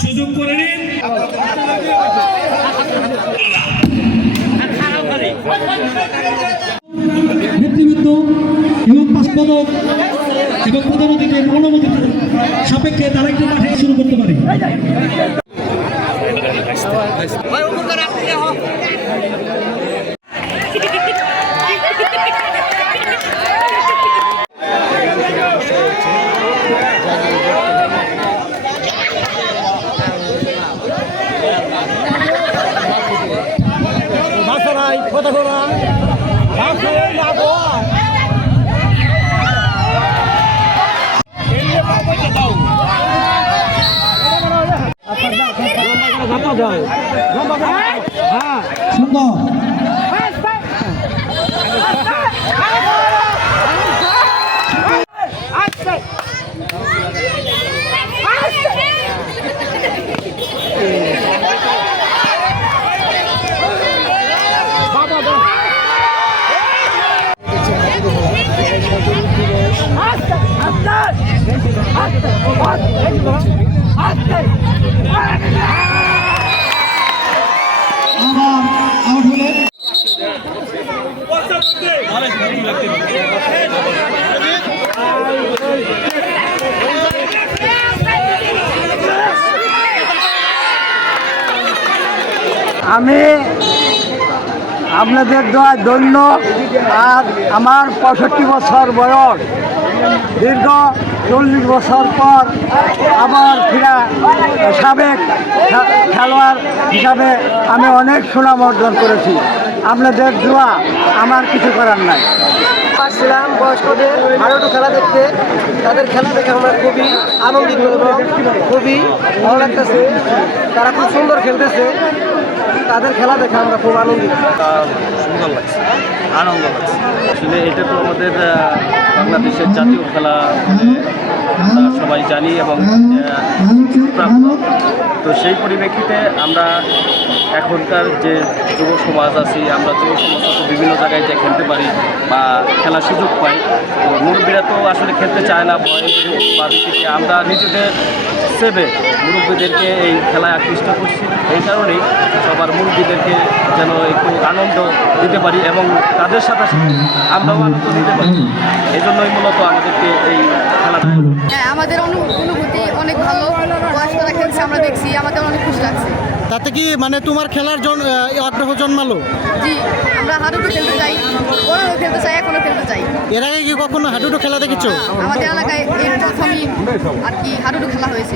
সুযোগ করে নিন। নেতৃবৃন্দ এবং পাঁচপদক এবং প্রধান অতিথির অনুমতি সাপেক্ষে তারা একটু মাঠে শুরু করতে পারে। আমি আপনাদের দোয়া ধন্য। আর আমার 65 বছর বয়স, দীর্ঘ 40 বছর পর আবার ফিরা সাবেক খেলোয়াড় হিসাবে আমি অনেক সুনাম অর্জন করেছি। আপনাদের দোয়া, আমার কিছু করার নাই। আসছিলাম বয়স্কদের হাডুডু খেলা দেখতে। তাদের খেলা দেখে আমরা খুবই আনন্দিত এবং খুবই ভালো লাগতেছে। তারা খুব সুন্দর খেলতেছে। তাদের খেলা দেখে আমরা খুব আনন্দিত। সুন্দর লাগছে, আনন্দ লাগছে। আসলে এটা তো আমাদের বাংলাদেশের জাতীয় খেলা, সবাই জানি এবং প্রাপ্য। তো সেই পরিপ্রেক্ষিতে আমরা এখনকার যে যুব সমাজ আছি, আমরা যুব সমাজ তো বিভিন্ন জায়গায় যে খেলতে পারি বা খেলার সুযোগ পাই। তো মুরব্বীরা তো আসলে খেলতে চায় না, ভয় বা দিকে আমরা নিজেদের সেভে মুরব্বীদেরকে এই খেলায় আকৃষ্ট করছি। এই কারণেই সবার মুরব্বীদেরকে যেন একটু আনন্দ দিতে পারি এবং তাদের সাথে আমরাও আনন্দ দিতে পারি। এই জন্যই মূলত আমাদেরকে এই খেলাটা। হ্যাঁ, আমাদের অনুভূতি অনেক ভালো। বয়স্করা খেলছে, আমরা দেখছি, আমাদের অনেক খুশি লাগছে। তাতে কি মানে তোমার খেলার আগ্রহ জন্মালো? জি, আমরা হাডুডু খেলতে চাই, ওরাও খেলতে চাই, এখনো খেলতে চাই। এর আগে কি কখনো হাডুডু খেলা দেখেছো? আমাদের এলাকায় এই প্রথমই আর কি হাডুডু খেলা হয়েছে।